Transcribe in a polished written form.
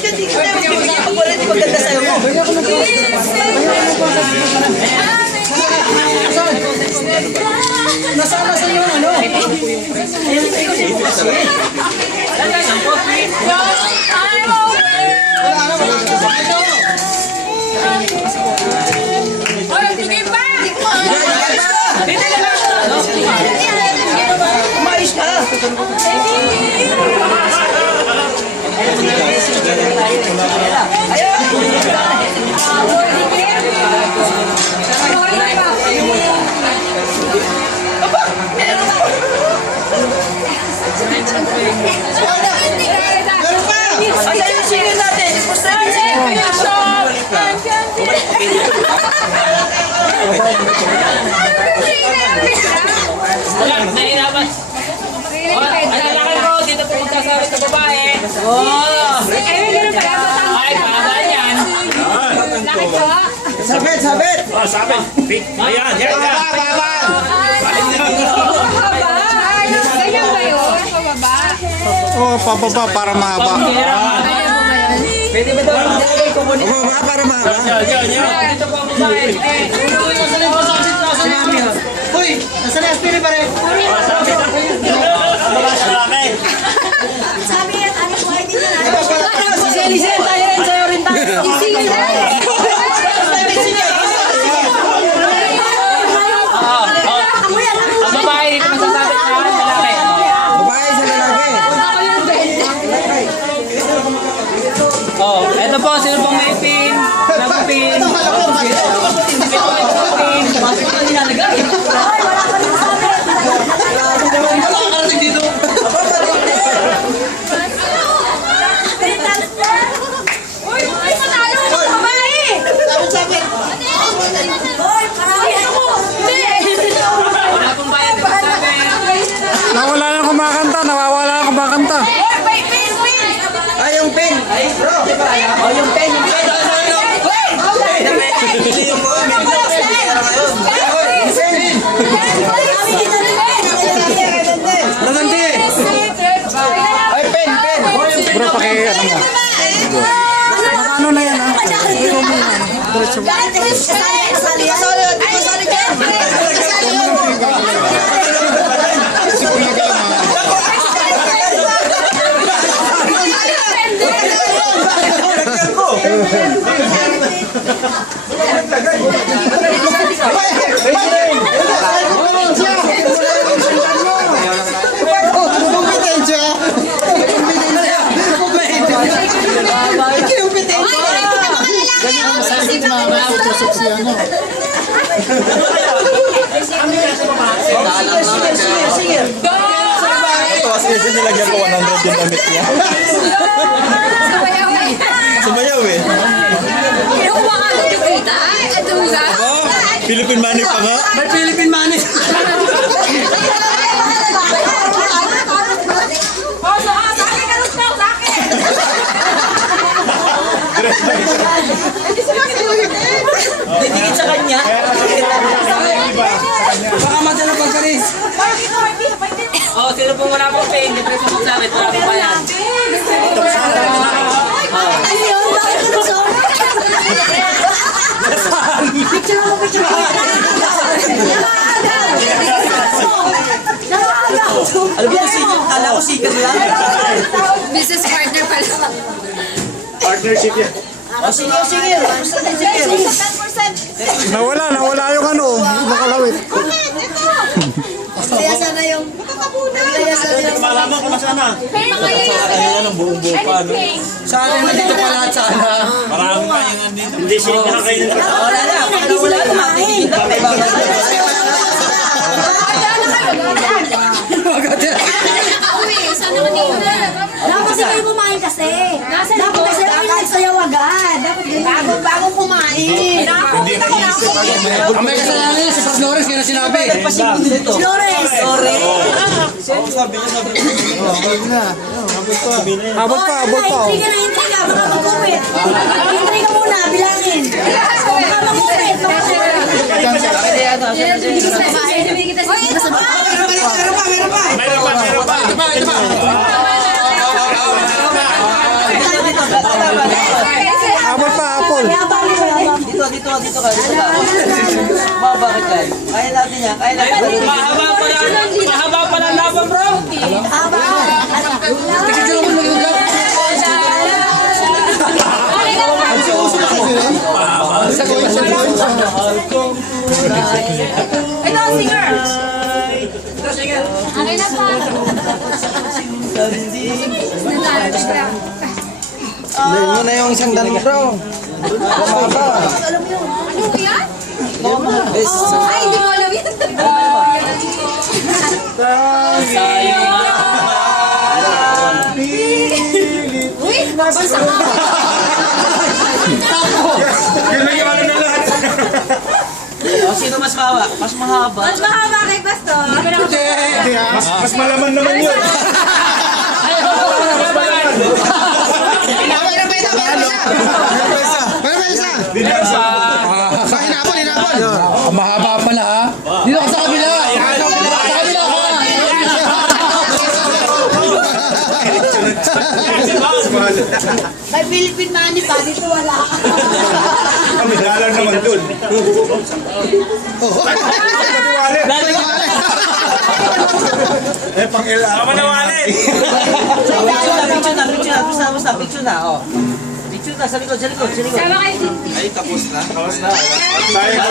Ayos ka, di ka tayo magbibigay pag wala di maganda sa'yo mo. Nasama sa iyo ano? Umayos ka! Meron pa! Asan yung single natin? Wala, nahihirapan. Alalakal ko, dito po magkasawit sa babae. Ay, baba yan. Sabit, sabit! Oh, sabi. Ayan, yan, yan. Ganyan ba yun? Pababa? Oo, pababa para mahaba. Pwede ba daw? Pababa para mahaba. Yan, yan. Dito po ang babae. Uy! Nasaan na SPL pa rin? Sabi yan, ano po ay din yan? Lisen, tayo rin sa'yo rin tayo. Ang babae dito masasabit sa lalaki. Babae sa lalaki. Oh, eto po, sino pong may pin? Nagpin. Bakit ka nilalagay? Nakakarating dito. Uy, matalo ko sa babae! Sabit. Hoy, marami ako! Hindi! Wala pong bayad dito sa akin. Nawala na kumakanta, nawawala na kumakanta. Hoy, pin! Ay, yung pen. Ay, bro. Oh, yung pen, yung pen. Ay, pen, pen. Bro, paki ano mo. Ano na yan ha? Ayaw mo yan. Diretso mo. Kasi nilagyan ko 100 yung damit niya. Sumayaw eh. Yung mga kita, ay, adunga. Oh, Philippine money pa nga. Ba't Philippine money? Oh, sa akin, karot na, sa akin. Didikit sa kanya. Baka madala pagkaris. Oh, sino pong wala pong pin? Dito sa magsabit, wala pong bayad. Picture mo, picture mo. Alam mo, kala ko sikat lang. Business partner pala. Partnership yan. O, sige, sige. Nawala yung ano, nakalawit. Kaya sana yung... Kaya sana yung... Malaman ko na sana. Kaya ng buong buo pa. No? Sana nandito pa lahat sana. Marami pa yung andito. Hindi siya na kayo. Wala na. Pag wala na, makikinig na. May babalik. Dapat kasi kayo kumain kasi. Dapat kasi kayo nagsayaw agad. Dapat ganyan. Bago kumain. Nakakita ko na ako. Ang may kasalanan niya si Flores, kaya sinabi. Flores. Abot pa, abot pa. Intriga na intriga. Baka mag-uwit. Intriga muna. Bilangin. Baka mag-uwit. Hoy, ito ba? Meron pa. Ito pa. dito ka. Baba ka dyan. Kaya natin yan, kaya natin. Mahaba pala laban, bro. Ito, singer. Akin na pa. Learn mo na yung isang dano, bro. Bumaba. Ano yan? Yes. Ay, hindi ko alam yan. Uy, babasa ka. O, sino mas mahaba? Mas mahaba. Mas mahaba kay Pastor. Mas malaman naman yun. Mahaba pala ha. Dito ka sa kabila. Sa kabila ka. May Philippine money pa, dito wala. Kami dalan naman dun. Eh, pang LA. Sama na wallet. Picture na. Oh. Picture na, sa likod. Sama kayo din. Sayang